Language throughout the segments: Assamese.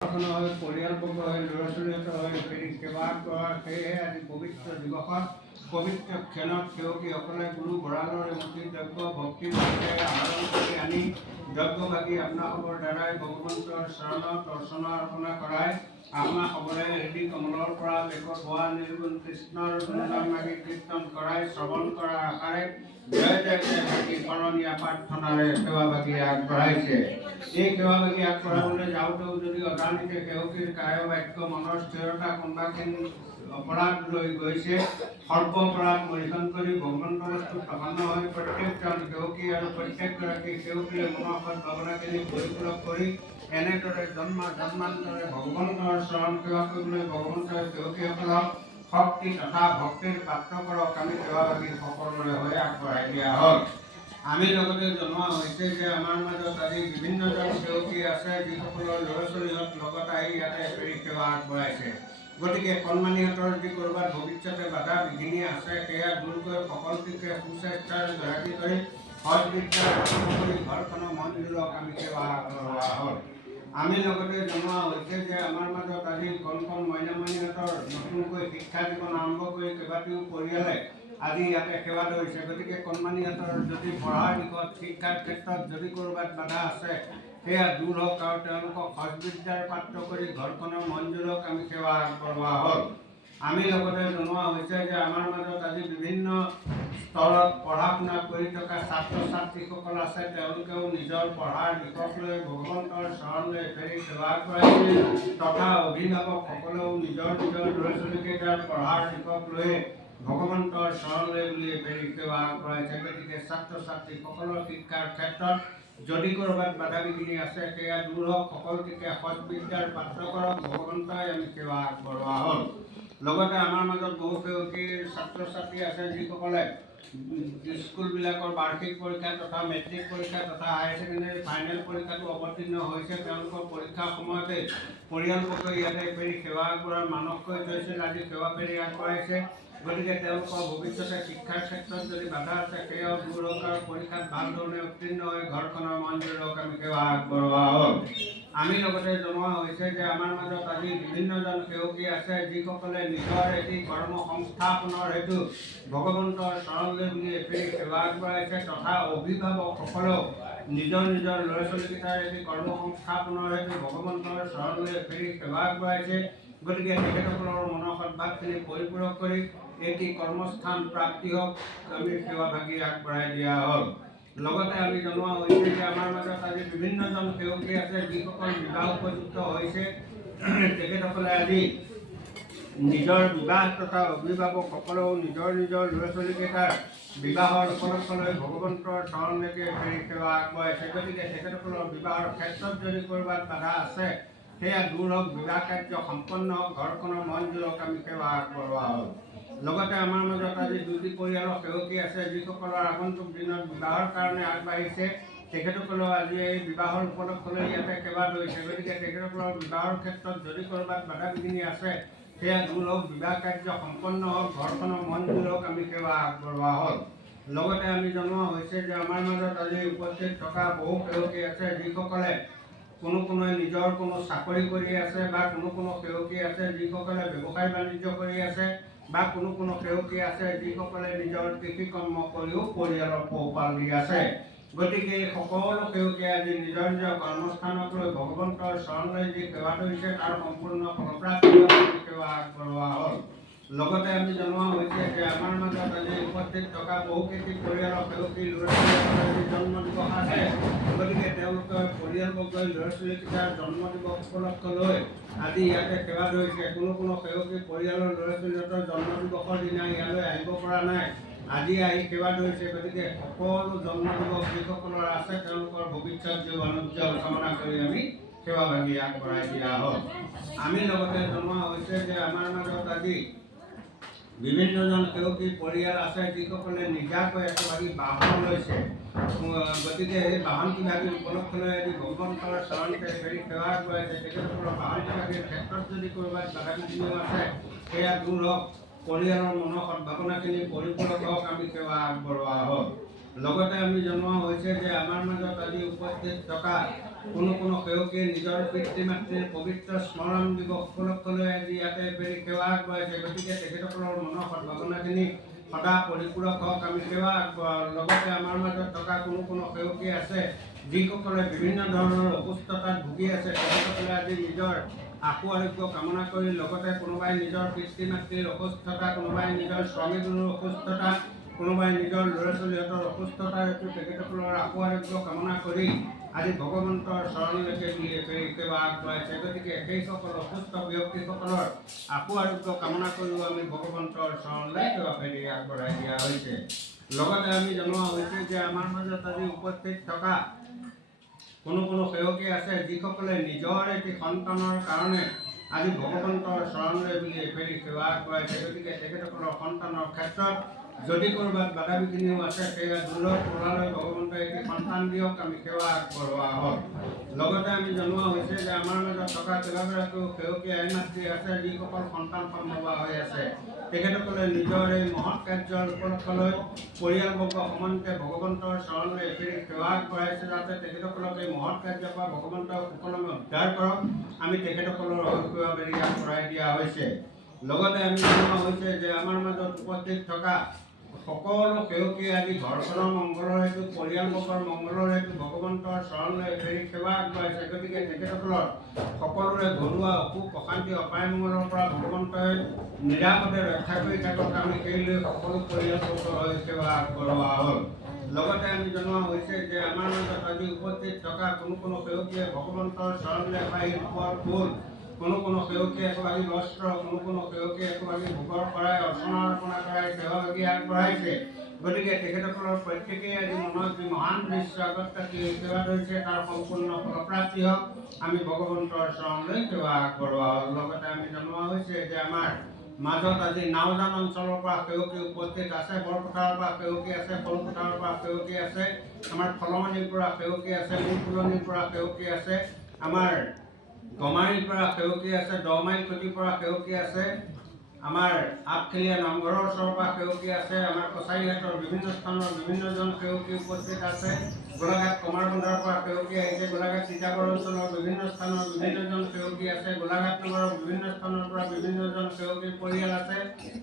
পৰিয়ালবৰ্গ হৈ ল'ৰা ছোৱালীহঁতৰ হৈ সেৱা কৰা সেয়েহে আজি পবিত্ৰ দিৱসত পবিত্ৰ ক্ষণত সেৱকীসকলে গুৰু বৰালৰ এমুঠি দ্ৰব্য ভক্তিৰ সৈতে আহৰণ কৰি আনি দ্ৰব্যভাগী আপোনালোকৰ দ্বাৰাই ভগৱন্তৰ চৰণত অৰ্চনা অৰ্পণা কৰাই আপোনাক সকলোৱে হৃদয় কমলৰ পৰা লেখত হোৱা নিৰ্গুণ কৃষ্ণৰ গুণগান মাগি কীৰ্তন কৰাই শ্ৰৱণ কৰাৰ আশাৰে জয় জয় জয় ভাগী কৰণীয়া প্ৰাৰ্থনাৰে সেৱাভাগী আগবঢ়াইছে। এই সেৱাভাগী আগবঢ়াবলৈ যাওঁতেও যদি অজানিতে সেৱকীৰ কায় বাক্য মনৰ স্থিৰতা কোনোবাখিনি অপৰাধ লৈ গৈছে, সৰ্ব অপৰাধ মৰিখন কৰি ভগৱন্ত বস্তু প্ৰসন্ন হৈ প্ৰত্যেকজন সেৱকী আৰু প্ৰত্যেকগৰাকী সেৱকীয়ে মনৰ সদ্ভাৱনাখিনি পৰিপূৰক কৰি এনেদৰে জন্মান্তৰে ভগৱন্তৰ চৰণ সেৱা কৰিবলৈ ভগৱন্তৰ সেৱকীসকলক শক্তি তথা ভক্তিৰ পাত্ৰ কৰক আমি সেৱাভাগী সকলোৰে হৈ আগবঢ়াই দিয়া হওক। আমি লগতে জনোৱা হৈছে যে আমাৰ মাজত আজি বিভিন্নজন সেৱকী আছে যিসকলৰ ল'ৰা ছোৱালীহঁত লগত আহি ইয়াতে সেৱা আগবঢ়াইছে। গতিকে কণমানিহঁতৰ যদি ক'ৰবাত ভৱিষ্যতে বাধা বিঘিনি আছে সেয়া দূৰ কৰি সকলোকে সুস্বাস্থ্যৰ গৰাকী কৰি সৎ বিদ্যাৰ কৰি ঘৰখনৰ মন্দিৰক আমি সেৱা আগবঢ়োৱা হ'ল। আমি লগতে জনোৱা হৈছে যে আমাৰ মাজত আজি কণ মইনামণিহঁতৰ নতুনকৈ শিক্ষা জীৱন আৰম্ভ কৰি কেইবাটাও পৰিয়ালে আজি ইয়াতে সেৱা ধৰিছে। গতিকে কণমানিহঁতৰ যদি পঢ়াৰ দিশত শিক্ষাৰ ক্ষেত্ৰত যদি ক'ৰবাত বাধা আছে সেয়া দূৰ হওক আৰু তেওঁলোকক সৎবিদ্যাৰ পাত্ৰ কৰি ঘৰখনৰ মন্দিৰক আমি সেৱা আগবঢ়োৱা হ'ল। আমি লগতে জনোৱা হৈছে যে আমাৰ মাজত আজি বিভিন্ন স্তৰত পঢ়া শুনা কৰি থকা ছাত্ৰ ছাত্ৰীসকল আছে, তেওঁলোকেও নিজৰ পঢ়াৰ দিশক লৈ ভগৱন্তৰ চৰণলৈ ফেৰি সেৱা আগবঢ়াইছিল তথা অভিভাৱকসকলেও নিজৰ ল'ৰা ছোৱালীকেইটাৰ পঢ়াৰ দিশক লৈ ভগৱন্তৰ চৰণলৈ বুলি ফেৰি সেৱা আগবঢ়াইছে। গতিকে ছাত্ৰ ছাত্ৰীসকলৰ শিক্ষাৰ ক্ষেত্ৰত যদি ক'ৰবাত বাধা বিঘিনি আছে সেয়া দূৰ হওক, সকলোকে সৎবিদ্যাৰ পাত্ৰ কৰক ভগৱন্তই আমি সেৱা আগবঢ়োৱা হ'ল। লগতে আমাৰ মাজত বহু সেৱকীৰ ছাত্ৰ ছাত্ৰী আছে যিসকলে স্কুলবিলাকৰ বাৰ্ষিক পৰীক্ষা তথা মেট্ৰিক পৰীক্ষা তথা হায়াৰ ছেকেণ্ডেৰী ফাইনেল পৰীক্ষাটো অৱতীৰ্ণ হৈছে। তেওঁলোকৰ পৰীক্ষাৰ সময়তে পৰিয়ালবৰ্গই ইয়াতে ফেৰি সেৱা আগবঢ়োৱাৰ মানসকৈ থৈছিল, আজি সেৱা ফেৰি আগবঢ়াইছে। গতিকে তেওঁলোকৰ ভৱিষ্যতে শিক্ষাৰ ক্ষেত্ৰত যদি বাধা আছে সেয়াও দূৰ হওক আৰু পৰীক্ষাত ভাল ধৰণে উত্তীৰ্ণ হৈ ঘৰখনৰ মন্দিৰক আমি সেৱা আগবঢ়োৱা হ'ল। আমি লগতে জনোৱা হৈছে যে আমাৰ মাজত আজি বিভিন্নজন সেৱকী আছে যিসকলে নিজৰ এটি কৰ্ম সংস্থাপনৰ হেতু ভগৱন্তৰ চৰণলৈ বুলি এফেৰি সেৱা আগবঢ়াইছে তথা অভিভাৱকসকলেও নিজৰ ল'ৰা ছোৱালীকেইটাৰ এটি কৰ্ম সংস্থাপনৰ হেতু ভগৱন্তৰ চৰণলৈ এফেৰি সেৱা আগবঢ়াইছে। গতিকে তেখেতসকলৰ মনৰ সদ্ভাৱখিনি পৰিপূৰক কৰি এটি কৰ্মস্থান প্ৰাপ্তি হওক আমি সেৱাভাগী আগবঢ়াই দিয়া হ'ল। লগতে আমি জনোৱা হৈছে যে আমাৰ মাজত আজি বিভিন্নজন সেৱকী আছে যিসকল বিবাহ উপযুক্ত হৈছে, তেখেতসকলে আজি নিজৰ বিবাহ তথা অভিভাৱকসকলেও নিজৰ ল'ৰা ছোৱালীকেইটাৰ বিবাহৰ উপলক্ষ লৈ ভগৱন্তৰ চৰণলৈকে ফেৰি সেৱা আগবঢ়াইছে। গতিকে তেখেতসকলৰ বিবাহৰ ক্ষেত্ৰত যদি ক'ৰবাত বাধা আছে সেয়া দূৰ হওক, বিবাহ কাৰ্য সম্পন্ন হওক, ঘৰখনৰ মন্দিৰক আমি সেৱা আগবঢ়োৱা হ'ল। লগতে আমাৰ মাজত আজি দুটি পৰিয়ালৰ সেৱকী আছে যিসকলৰ আগন্তুক দিনত বিবাহৰ কাৰণে আগবাঢ়িছে, তেখেতসকলেও আজি এই বিবাহৰ উপলক্ষ লৈ ইয়াতে সেৱা ধৰিছে। গতিকে তেখেতসকলৰ বিবাহৰ ক্ষেত্ৰত যদি ক'ৰবাত বাধা বিঘিনি আছে সেয়া দূৰ হওক, বিবাহ কাৰ্য সম্পন্ন হওক, ঘৰখনৰ মন্দিৰক আমি সেৱা আগবঢ়োৱা হ'ল। লগতে আমি জনোৱা হৈছে যে আমাৰ মাজত আজি উপস্থিত থকা বহু সেৱকী আছে যিসকলে কোনোৱে নিজৰ কোনো চাকৰি কৰি আছে বা কোনো সেৱকী আছে যিসকলে ব্যৱসায় বাণিজ্য কৰি আছে বা কোনো সেৱকী আছে যিসকলে নিজৰ কৃষি কৰ্ম কৰিও পৰিয়ালৰ পোহপাল দি আছে। গতিকে সকলো সেৱকীয়ে আজি নিজৰ কৰ্মস্থানক লৈ ভগৱন্তৰ চৰণলৈ যি সেৱা ধৰিছে তাৰ সম্পূৰ্ণ ফলপ্ৰাপ্তি সেৱা আগবঢ়োৱা হ'ল। লগতে আমি জনোৱা হৈছে যে আমাৰ মাজত আজি উপস্থিত থকা বহুকেইটি পৰিয়ালৰ সেৱকী ল'ৰা ছোৱালীৰ জন্ম দিৱস আছে। গতিকে তেওঁলোকৰ পৰিয়ালবৰ্গই ল'ৰা ছোৱালীকেইটাৰ জন্ম দিৱস উপলক্ষ লৈ আজি ইয়াতে সেৱা ধৰিছে। কোনো সেৱকী পৰিয়ালৰ ল'ৰা ছোৱালীহঁতৰ জন্ম দিৱসৰ দিনা ইয়ালৈ আহিব পৰা নাই, আজি আহি সেৱা ধৰিছে। গতিকে সকলো জন্ম দিৱস যিসকলৰ আছে তেওঁলোকৰ ভৱিষ্যত জীৱন উজ্জ্বল কামনা কৰি আমি সেৱাভাগী আগবঢ়াই দিয়া হ'ল। আমি লগতে জনোৱা হৈছে যে আমাৰ মাজত আজি বিভিন্নজন সেৱকী পৰিয়াল আছে যিসকলে নিজাকৈ একেবাৰে বাহন লৈছে। গতিকে এই বাহন কিবাকিবি উপলক্ষ লৈ আজি ভগৱন্তৰ চৰণতে ফেৰি সেৱা আগবঢ়াইছে। তেখেতসকলৰ বাহন কিবাকিবিৰ ক্ষেত্ৰত যদি ক'ৰবাত বাধা বিঘিনি আছে সেয়া দূৰ হওক, পৰিয়ালৰ মনৰ সদ্ভাৱনাখিনি পৰিপূৰক হওক, আমি সেৱা আগবঢ়োৱা হ'ল। লগতে আমি জনোৱা হৈছে যে আমাৰ মাজত আজি উপস্থিত থকা কোনো সেৱকে নিজৰ পিতৃ মাতৃৰ পবিত্ৰ স্মৰণ দিৱস উপলক্ষলৈ আজি ইয়াতে সেৱা আগবঢ়াইছে। গতিকে তেখেতসকলৰ মনৰ সদ্ভাৱনাখিনি সদা পৰিপূৰক হওক, আমি সেৱা আগবঢ়াওঁ। লগতে আমাৰ মাজত থকা কোনো সেৱকী আছে যিসকলে বিভিন্ন ধৰণৰ অসুস্থতাত ভুগি আছে, তেখেতসকলে আজি নিজৰ আশু আৰোগ্য কামনা কৰি, লগতে কোনোবাই নিজৰ পিতৃ মাতৃৰ অসুস্থতা, কোনোবাই নিজৰ স্বামী গুৰুৰ অসুস্থতা, কোনোবাই নিজৰ ল'ৰা ছোৱালীহঁতৰ অসুস্থতাৰ হেতু তেখেতসকলৰ আশু আৰোগ্য কামনা কৰি আজি ভগৱন্তৰ চৰণলৈকে সেৱা আগবঢ়াইছে। গতিকে সেইসকল অসুস্থ ব্যক্তিসকলৰ আশু আৰোগ্য কামনা কৰিও আমি ভগৱন্তৰ চৰণলৈ সেৱা ফেৰি আগবঢ়াই দিয়া হৈছে। লগতে আমি জনোৱা হৈছে যে আমাৰ মাজত আজি উপস্থিত থকা কোনো সেৱকী আছে যিসকলে নিজৰ এটি সন্তানৰ কাৰণে আজি ভগৱন্তৰ চৰণলৈ বুলি ফেৰি সেৱা আগবঢ়াইছে। গতিকে তেখেতসকলৰ সন্তানৰ ক্ষেত্ৰত যদি ক'ৰবাত বাধা বিঘিনিও আছে, সেয়া দুৰ্লভ প্ৰলালৈ ভগৱন্তই এটি সন্তান দিয়ক, আমি সেৱা আগবঢ়োৱা হ'ল। লগতে আমি জনোৱা হৈছে যে আমাৰ মাজত থকা কেইবাগৰাকীও সেৱকী আই মাতৃ আছে যিসকল সন্তান সম্ভৱা হৈ আছে। তেখেতসকলে নিজৰ এই মহৎ কাৰ্যৰ উপলক্ষলৈ পৰিয়ালবৰ্গ সমন্বিতে ভগৱন্তৰ চৰণলৈ এফেৰি সেৱা আগবঢ়াইছে, যাতে তেখেতসকলক এই মহৎ কাৰ্যৰ পৰা ভগৱন্তই সুকলমে উদ্ধাৰ কৰক, আমি তেখেতসকলৰ সেৱা বেৰি আগবঢ়াই দিয়া হৈছে। লগতে আমি জনোৱা হৈছে যে আমাৰ মাজত উপস্থিত থকা সকলো সেৱকীয়ে আজি ঘৰখনৰ মংগলৰ হেতু, পৰিয়ালবৰ্গৰ মংগলৰ হেতু ভগৱন্তৰ চৰণলৈ এফেৰি সেৱা আগবঢ়াইছে। গতিকে তেখেতসকলৰ সকলোৰে ঘৰুৱা অসুখ অশান্তি অপায় মংগলৰ পৰা ভগৱন্তই নিৰাপদে ৰক্ষা কৰি থাকক, আমি সেইলৈ সকলো পৰিয়ালবৰ্গৰ হৈ সেৱা আগবঢ়োৱা হ'ল। লগতে আমি জনোৱা হৈছে যে আমাৰ মাজত আজি উপস্থিত থকা কোনো সেৱকীয়ে ভগৱন্তৰ চৰণলৈ এপাহি ৰূপৰ ফুল, কোনো সেৱকীয়ে এগৰাকী বস্ত্ৰ, কোনো সেৱকীয়ে এগৰাকী ভোগৰ শৰাই অৰ্চনা অৰ্পণা কৰাই সেৱা ভাগি আগবঢ়াইছে। গতিকে তেখেতসকলৰ প্ৰত্যেকেই আজি মনত যি মহান দৃশ্য আগত থাকি সেৱা ধৰিছে তাৰ সম্পূৰ্ণ ফলপ্ৰাপ্তি হওক, আমি ভগৱন্তৰ চৰণলৈ সেৱা আগবঢ়োৱা হ'ল। লগতে আমি জনোৱা হৈছে যে আমাৰ মাজত আজি নাওজান অঞ্চলৰ পৰা সেৱকী উপস্থিত আছে, বৰপথাৰৰ পৰা সেৱকী আছে, ফলপথাৰৰ পৰা সেৱকী আছে, আমাৰ ফলমনিৰ পৰা সেৱকী আছে, মূৰফুলনিৰ পৰা সেৱকী আছে, আমাৰ গমাৰীৰ পৰা সেৱকী আছে, 10 মাইল খুঁটিৰ পৰা সেৱকী আছে, আমাৰ আঠখেলীয়া নামঘৰৰ ওচৰৰ পৰা সেৱকী আছে, আমাৰ কছাৰীঘাটৰ বিভিন্ন স্থানৰ বিভিন্নজন সেৱকী উপস্থিত আছে, গোলাঘাট কমাৰবন্ধাৰ পৰা সেৱকী আহিছে, গোলাঘাট তিতাবৰ অঞ্চলৰ বিভিন্ন স্থানৰ বিভিন্নজন সেৱকী আছে, গোলাঘাট নগৰৰ বিভিন্ন স্থানৰ পৰা বিভিন্নজন সেৱকীৰ পৰিয়াল আছে,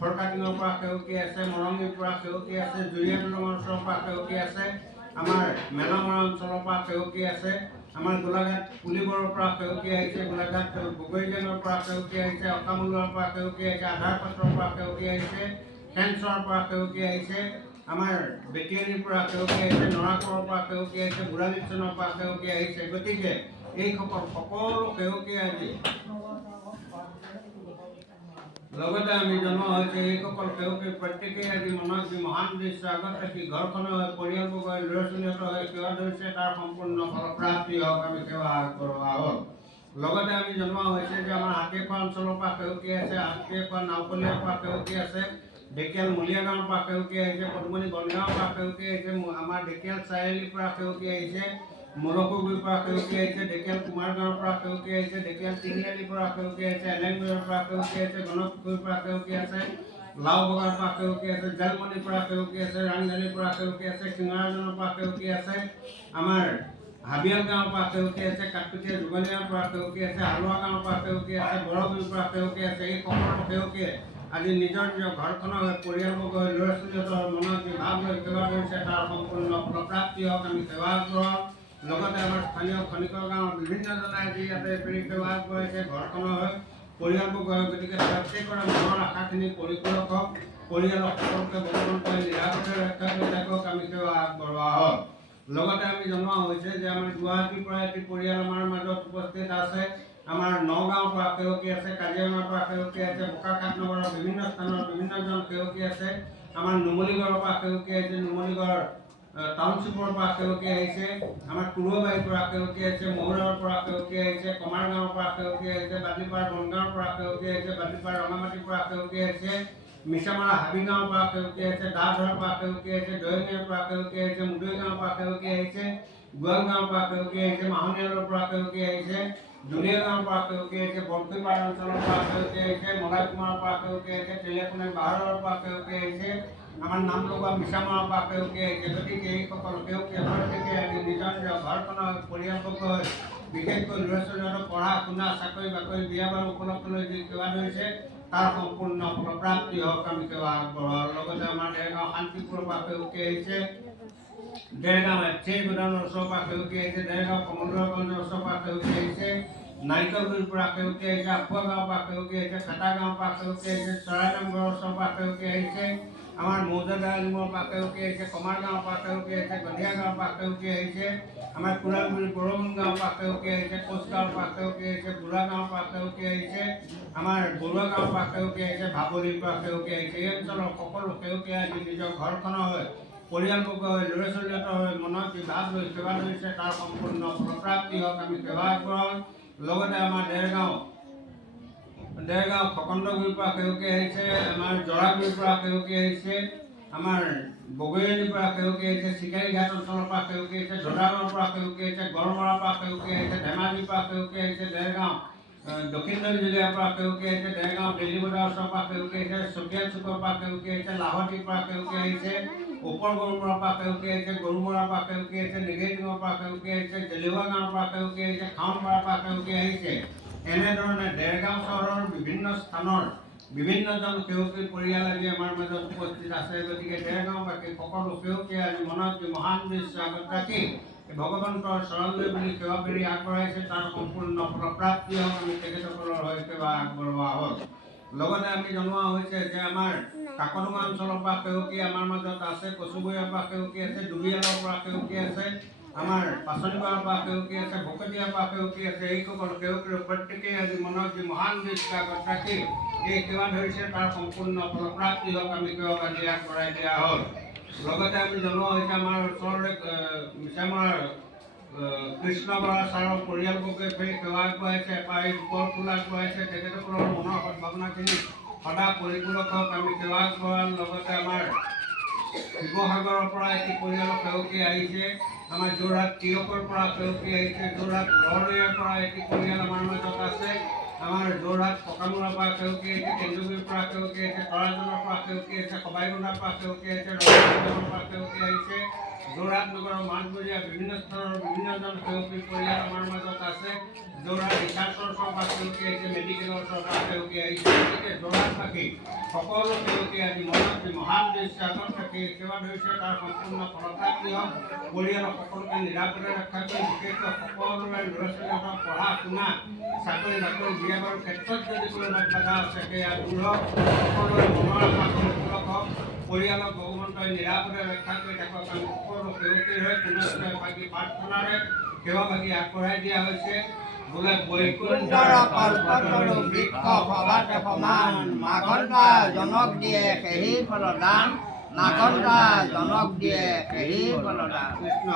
ফৰকাটিঙৰ পৰা সেৱকী আছে, মৰঙীৰ পৰা সেৱকী আছে, জুৰিয়া দলঙৰ ওচৰৰ পৰা সেৱকী আছে, আমাৰ মেলামৰা অঞ্চলৰ পৰা সেৱকী আছে, আমাৰ গোলাঘাট পুলিবৰৰ পৰা সেৱকী আহিছে, গোলাঘাট বগৰীজেঙৰ পৰা সেৱকী আহিছে, অকামূলৰ পৰা সেৱকী আহিছে, আধাৰপাত্ৰৰ পৰা সেৱকী আহিছে, খেনচৰৰ পৰা সেৱকী আহিছে, আমাৰ বেটিয়ানীৰ পৰা সেৱকী আহিছে, নৰাকৰৰ পৰা সেৱকী আহিছে, বুঢ়ালিচনৰ পৰা সেৱকী আহিছে। গতিকে এইসকল সকলো সেৱকী আজি লগতে আমি জনোৱা হৈছে এইসকল সেৱকী প্ৰত্যেকেই আজি মনত যি মহান দৃশ্য আগত ৰাখি ঘৰখনৰ হৈ পৰিয়ালবৰ্গ হৈ ল'ৰা ছোৱালীহঁতৰ হৈ সেৱা ধৰিছে, তাৰ সম্পূৰ্ণ ফলপ্ৰাপ্তি হওক, আমি সেৱা আগবঢ়োৱা হ'ল। লগতে আমি জনোৱা হৈছে যে আমাৰ হাতীখোৱা অঞ্চলৰ পৰা সেৱকী আছে, হাতীখোৱা নাওকলীয়াৰ পৰা সেৱকী আছে, ঢেকিয়াল মলীয়া গাঁৱৰ পৰা সেৱকী আহিছে, পদুমণি বনগাঁৱৰ পৰা সেৱকী আহিছে, আমাৰ ঢেকিয়াল চাৰিআলিৰ পৰা সেৱকী আহিছে, মলকুগুৰিৰ পৰা সেৱকী আহিছে, ঢেকিয়াল কুমাৰগাঁৱৰ পৰা সেৱকী আহিছে, ঢেকিয়াল তিনিআলিৰ পৰা সেৱকী আহিছে, এলেংগুৰিৰ পৰা সেৱকী আহিছে, গণপুখুৰীৰ পৰা সেৱকী আছে, লাওবগাৰ পৰা সেৱকী আছে, জালমনিৰ পৰা সেৱকী আছে, ৰাংঢালীৰ পৰা সেৱকী আছে, শিঙৰাজনৰ পৰা সেৱকী আছে, আমাৰ হাবিয়াল গাঁৱৰ পৰা সেৱকী আছে, কাঠপুটীয়া যোগনীয়াৰ পৰা সেৱকী আছে, হালোৱা গাঁৱৰ পৰা সেৱকী আছে, বৰগুৰিৰ পৰা সেৱকী আছে। এই সকলো সেৱকীয়ে আজি নিজৰ ঘৰখনৰ হৈ পৰিয়ালবৰ্গ হৈ ল'ৰা ছোৱালীহঁতৰ মনত যি ভাৱ লৈ সেৱা কৰিছে, তাৰ সম্পূৰ্ণ ফলপ্ৰাপ্তি হওক, আমি সেৱা আগবঢ়াওঁ। লগতে আমাৰ স্থানীয় খনিকৰ গাঁৱৰ বিভিন্নজনে আজি ইয়াতে সেৱা আগবঢ়াইছে ঘৰখনৰ হৈ পৰিয়ালবৰ্গ হৈ। গতিকে প্ৰত্যেকৰে মনৰ আশাখিনি পৰিপূৰক হওক, পৰিয়ালৰ সকলোকে ভগৱন্তই নিৰাপদে ৰক্ষা কৰি থাকক, আমি সেৱা আগবঢ়োৱা হ'ল। লগতে আমি জনোৱা হৈছে যে আমাৰ গুৱাহাটীৰ পৰা এটি পৰিয়াল আমাৰ মাজত উপস্থিত আছে, আমাৰ নগাঁৱৰ পৰা সেৱকী আছে, কাজিৰঙাৰ পৰা সেৱকী আছে, বোকাখাট নগৰৰ বিভিন্ন স্থানৰ বিভিন্নজন সেৱকী আছে, আমাৰ নুমলীগড়ৰ পৰা সেৱকী আহিছে, নুমলীগড় টাউনশ্বিপৰ পৰা সেৱকী আহিছে, আমাৰ কুৰুবাৰীৰ পৰা সেৱকী আহিছে, মহুৰাৰ পৰা সেৱকী আহিছে, কমাৰগাঁৱৰ পৰা সেৱকী আহিছে, বাদলিপাৰ বনগাঁৱৰ পৰা সেৱকী আহিছে, বাদলিপাৰ ৰঙামাটিৰ পৰা সেৱকী আহিছে, মিছামাৰা হাবিগাঁৱৰ পৰা সেৱকী আহিছে, দাধৰাৰ পৰা সেৱকী আহিছে, দৈঙীয়াৰ পৰা সেৱকী আহিছে, মুদৈগাঁৱৰ পৰা সেৱকী আহিছে, গোৱালগাঁৱৰ পৰা সেৱকী আহিছে, মাহনিয়ালৰ পৰা সেৱকী আহিছে, দুলীয়া গাঁৱৰ পৰা সেৱকী আহিছে, বৰফিপাৰ অঞ্চলৰ পৰা সেৱকী আহিছে, মলাইকুমাৰৰ পৰা সেৱকী আহিছে, তেলীয়াকুণে বাহাৰৰ পৰা সেৱকী আহিছে, আমাৰ নাম লগোৱা মিছামাৰৰ পৰা সেউকি আহিছে। গতিকে এইসকল সেউকি ল'ৰা-ছোৱালীয়ে আজি নিজৰ নিজৰ ঘৰখনৰ পৰিয়ালবৰ্গ বিশেষকৈ ল'ৰা-ছোৱালীহঁতক পঢ়া শুনা চাকৰি বাকৰি বিয়া বাৰু উপলক্ষলৈ যি সেৱা ধৰিছে তাৰ সম্পূৰ্ণ ফলপ্ৰাপ্তি হওক আমি সেৱা আগবঢ়াওঁ। লগতে আমাৰ দেৰগাঁও শান্তিপুৰৰ পৰা সেউকি আহিছে, দেৰগাঁও এফচি গোদামৰ ওচৰৰ পৰা সেউকি আহিছে, দেৰগাঁও সমুদ্ৰগঞ্জৰ ওচৰৰ পৰা সেউকি আহিছে, নাৰিকলগুৰিৰ পৰা সেউকি আহিছে, আফুৱা গাঁৱৰ পৰা সেউকি আহিছে, কাটা গাঁৱৰ পৰা সেউকি আহিছে, চৰাইনামঘৰৰ ওচৰৰ পৰা সেউকি আহিছে, আমাৰ মৌজাদাৰ আলিমৰ পৰা সেউকি আহিছে, কমাৰ গাঁৱৰ পৰা সেউকি আহিছে, গধীয়া গাঁৱৰ পৰা সেউকি আহিছে, আমাৰ কুৰালগুৰি বৰমুন গাঁৱৰ পৰা সেউকি আহিছে, কোচ গাঁৱৰ পৰা সেউকি আহিছে, বুঢ়া গাঁৱৰ পৰা সেউকি আহিছে, আমাৰ বৰুৱা গাঁৱৰ পৰা সেউকি আহিছে, ভাবলিৰ পৰা সেউকি আহিছে। এই অঞ্চলৰ সকলো সেউকি আহি নিজৰ ঘৰখনৰ হৈ পৰিয়ালবৰ্গ হৈ ল'ৰা-ছোৱালীহঁতৰ হৈ মনত যি ভাৱ লৈ সেৱা ধৰিছে তাৰ সম্পূৰ্ণ ফলপ্ৰাপ্তি হওক আমি সেৱা আগবঢ়াওঁ। লগতে আমাৰ দেৰগাঁও খকন্দগুৰিৰ পৰা সেউকি আহিছে, আমাৰ জৰাগুৰিৰ পৰা সেউকি আহিছে, আমাৰ বগৈয়ালিৰ পৰা সেউকি আহিছে, চিকাৰীঘাট অঞ্চলৰ পৰা সেউকি আহিছে, ধোদাগাঁৱৰ পৰা সেউকি আহিছে, গড়মৰাৰ পৰা সেউকি আহিছে, ধেমাজিৰ পৰা সেউকি আহিছে, দেৰগাঁও দক্ষিণদল জিলাৰ পৰা সেউকি আহিছে, দেৰগাঁও দিল্লী বজাৰ ওচৰৰ পৰা সেউকি আহিছে, চকিয়া চুকৰ পৰা সেউকি আহিছে, লাহটিৰ পৰা সেউকি আহিছে, ওপৰ গৰুমৰাৰ পৰা সেউকি আহিছে, গৰুমৰাৰ পৰা সেউকি আহিছে, নিগেটিঙৰ পৰা সেউকি আহিছে, জেলিওৱা গাঁৱৰ পৰা সেউকি আহিছে, খাউনপাৰাৰ পৰা সেউকি আহিছে। এনেধৰণে দেৰগাঁও চহৰৰ বিভিন্ন স্থানৰ বিভিন্নজন সেউকি পৰিয়াল আজি আমাৰ মাজত উপস্থিত আছে। গতিকে দেৰগাঁওবাসী সকলো সেউকি আজি মনত যি মহান বিশ্বাসত ৰাখি ভগৱন্তৰ চৰণলৈ বুলি সেৱা বেৰি আগবঢ়াইছে তাৰ সম্পূৰ্ণ ফলপ্ৰাপ্তি হওক আমি তেখেতসকলৰ হৈ সেৱা আগবঢ়োৱা হ'ল। লগতে আমি জনোৱা হৈছে যে আমাৰ কাকডোঙা অঞ্চলৰ পৰা সেউকি আমাৰ মাজত আছে, কচুবৰীয়াৰ পৰা সেউকি আছে, ডুবিয়ালৰ পৰা সেউকি আছে, আমাৰ পাচনিপাৰাৰ পৰা সেউকি আছে, ভকতীয়াৰ পৰা সেউকি আছে। এইসকল সেউকিৰ প্ৰত্যেকেই আজি মনত যি মহান বিশ্বাসত ৰাখি এই সেৱা ধৰিছে তাৰ সম্পূৰ্ণ ফলপ্ৰাপ্তি হওক আমি সেৱা আজি আগবঢ়াই দিয়া হ'ল। লগতে আমি জনোৱা হৈছে আমাৰ ওচৰৰে মিছামাৰ কৃষ্ণ বৰা ছাৰৰ পৰিয়ালবৰ্গই সেই সেৱা আগবঢ়াইছে, এপাৰি দুপৰ ফুল আগবঢ়াইছে। তেখেতসকলৰ মনৰ সদ্ভাৱনাখিনি সদা পৰিপূৰক হওক আমি সেৱা আগবঢ়াম। লগতে আমাৰ শিৱসাগৰৰ পৰা এটি পৰিয়ালৰ সেউকি আহিছে, আমাৰ যোৰহাট তিয়কৰ পৰা সেউকি আহিছে, যোৰহাট লৰৈয়াৰ পৰা এটি পৰিয়াল আমাৰ মাজত আছে, আমাৰ যোৰহাট পকামূৰৰ পৰা সেউকি আহিছে, কেন্দুগুৰিৰ পৰা সেউকি আহিছে, তৰাজনৰ পৰা সেউকি আহিছে, সবাইগুণ্ডাৰ পৰা সেউকি আহিছে, ৰঙাজানৰ পৰা সেউকি আহিছে, যোৰহাট নগৰৰ মাজমজিয়া বিভিন্ন স্থানৰ বিভিন্নজন সেউকি পৰিয়াল আমাৰ মাজত আছে, যোৰহাট ৰিচাৰ্চৰ ওচৰৰ পৰা সেউকি আহিছে, মেডিকেলৰ ওচৰৰ পৰা সেউকি আহিছে। গতিকে যোৰহাটবাসী সকলো সেউকি আজি মনত যি মহান বিশ্বাসত থাকি সেৱা ধৰিছে তাৰ সম্পূৰ্ণ ফলপ্ৰাপ্তি হওক। পৰিয়ালৰ সকলোকে নিৰাপদে ৰক্ষা কৰি বিশেষকৈ সকলোৰে ল'ৰা-ছোৱালীহঁতক পঢ়া শুনা চাকৰি বাকৰি বিয়া বাৰুৰ ক্ষেত্ৰত যদি কোনোবাই বাধা আছে সেয়া দূৰ হওক, সকলোৰে মনৰ আশা পৰিপূৰক হওক, পৰিয়ালক ভগৱন্তই নিৰাপদে ৰক্ষা কৰি থাকক। আমি সকলো সেউকিৰ হৈ পুনশ্চয় ভাগি প্ৰাৰ্থনাৰে সেৱা ভাগি আগবঢ়াই দিয়া হৈছে। বোলে বৈকুণ্ঠৰ কল্পতৰু বৃক্ষ সবাতে সমান, মাঘণ্টা জনক দিয়ে সেই ফলদান, মাঘণ্টা জনক দিয়ে সেই ফলদান। কৃষ্ণ